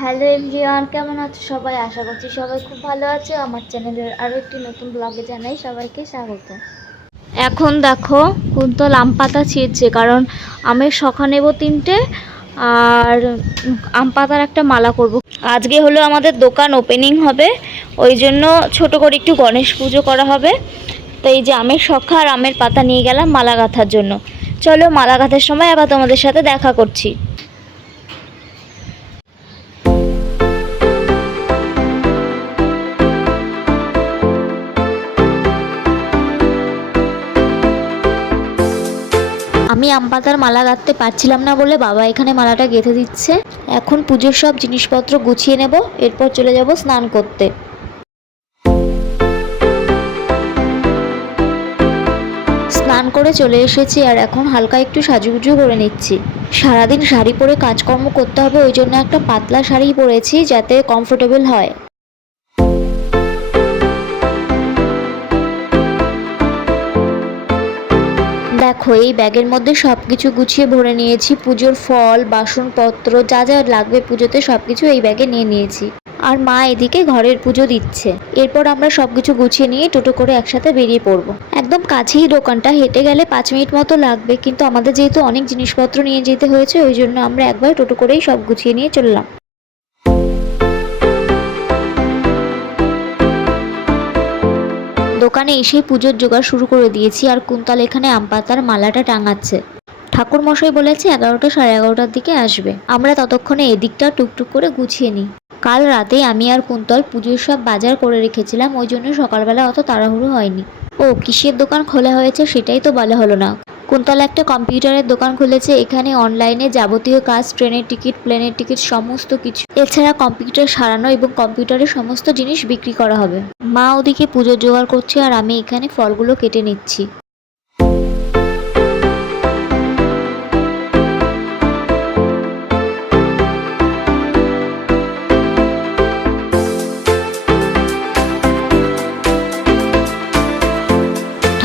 Hello everyone, কেমন আছো সবাই? আশা করছি সবাই খুব ভালো আছে। আমার চ্যানেলের আরও একটি নতুন ব্লগে জানাই সবাইকে স্বাগত। এখন দেখো কুন্তল আম পাতা ছিঁড়ছে, কারণ আমের শখা নেব 3টে আর আম পাতার একটা মালা করব। আজকে হলো আমাদের দোকান ওপেনিং হবে, ওই জন্য ছোট করে একটু গণেশ পুজো করা হবে। তো এই যে আমের শখা আর আমের পাতা নিয়ে গেলাম মালা গাঁথার জন্য। চলো মালা গাঁথার সময় আবার তোমাদের সাথে দেখা করছি। আমি আম পাতার মালা গাঁথতে পারছিলাম না বলে বাবা এখানে মালাটা গেঁথে দিচ্ছে। এখন পুজোর সব জিনিসপত্র গুছিয়ে নেব, এরপর চলে যাব স্নান করতে। স্নান করে চলে এসেছি আর এখন হালকা একটু সাজুগুজু করে নিচ্ছি। সারাদিন শাড়ি পরে কাজকর্ম করতে হবে, ওই জন্য একটা পাতলা শাড়ি পরেছি যাতে কমফোর্টেবল হয়। দেখো এই ব্যাগের মধ্যে সব কিছু গুছিয়ে ভরে নিয়েছি। পুজোর ফল, বাসনপত্র, যা যা লাগবে পুজোতে সব কিছু এই ব্যাগে নিয়ে নিয়েছি। আর মা এদিকে ঘরের পুজো দিচ্ছে। এরপর আমরা সব কিছু গুছিয়ে নিয়ে টোটো করে একসাথে বেরিয়ে পড়বো। একদম কাছেই দোকানটা, হেঁটে গেলে 5 মিনিট মতো লাগবে, কিন্তু আমাদের যেহেতু অনেক জিনিসপত্র নিয়ে যেতে হয়েছে ওই জন্য আমরা একবার টোটো করেই সব গুছিয়ে নিয়ে চললাম। দোকানে এসেই পুজোর জোগাড় শুরু করে দিয়েছি, আর কুন্তল এখানে আম পাতার মালাটা টাঙাচ্ছে। ঠাকুর মশাই বলেছে 11টা সাড়ে 11টার দিকে আসবে। আমরা ততক্ষণে এদিকটা টুকটুক করে গুছিয়ে নিই। কাল রাতে আমি আর কুন্তল পুজোর সব বাজার করে রেখেছিলাম, ওই জন্য সকালবেলা অত তাড়াহুড়ো হয়নি। ও কিসের দোকান খোলা হয়েছে সেটাই তো বলা হলো না। কুন্তল একটা কম্পিউটারের দোকান খুলেছে। এখানে অনলাইনে যাবতীয় কাজ, ট্রেনের টিকিট, প্লেনের টিকিট, সমস্ত কিছু, এছাড়া কম্পিউটার সারানো এবং কম্পিউটারের সমস্ত জিনিস বিক্রি করা হবে। মা ওদিকে পুজোর জোগাড় করছে আর আমি এখানে ফলগুলো কেটে নিচ্ছি।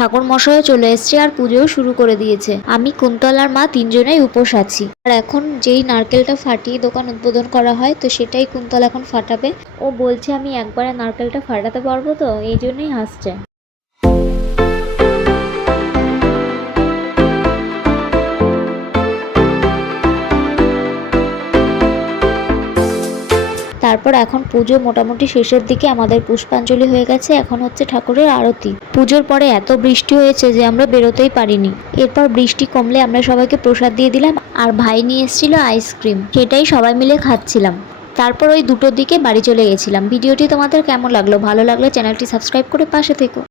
ঠাকুর মশাইও চলে এসছে আর পুজোও শুরু করে দিয়েছে। আমি, কুন্তল আর মা 3জনেই উপোস আছি। আর এখন যেই নারকেলটা ফাটিয়ে দোকান উদ্বোধন করা হয়, তো সেটাই কুন্তল এখন ফাটাবে। ও বলছে আমি একবারে নারকেলটা ফাটাতে পারবো, তো এই জন্যই হাসছে। তারপর এখন পুজো মোটামুটি শেষের দিকে, আমাদের পুষ্পাঞ্জলি হয়ে গেছে, এখন হচ্ছে ঠাকুরের আরতি। পুজোর পরে এত বৃষ্টি হয়েছে যে আমরা বেরোতেই পারিনি। এরপর বৃষ্টি কমলে আমরা সবাইকে প্রসাদ দিয়ে দিলাম, আর ভাই নিয়ে এসেছিল আইসক্রিম, সেটাই সবাই মিলে খাচ্ছিলাম। তারপর ওই 2টোর দিকে বাড়ি চলে গেছিলাম। ভিডিওটি তোমাদের কেমন লাগলো? ভালো লাগলে চ্যানেলটি সাবস্ক্রাইব করে পাশে থেকো।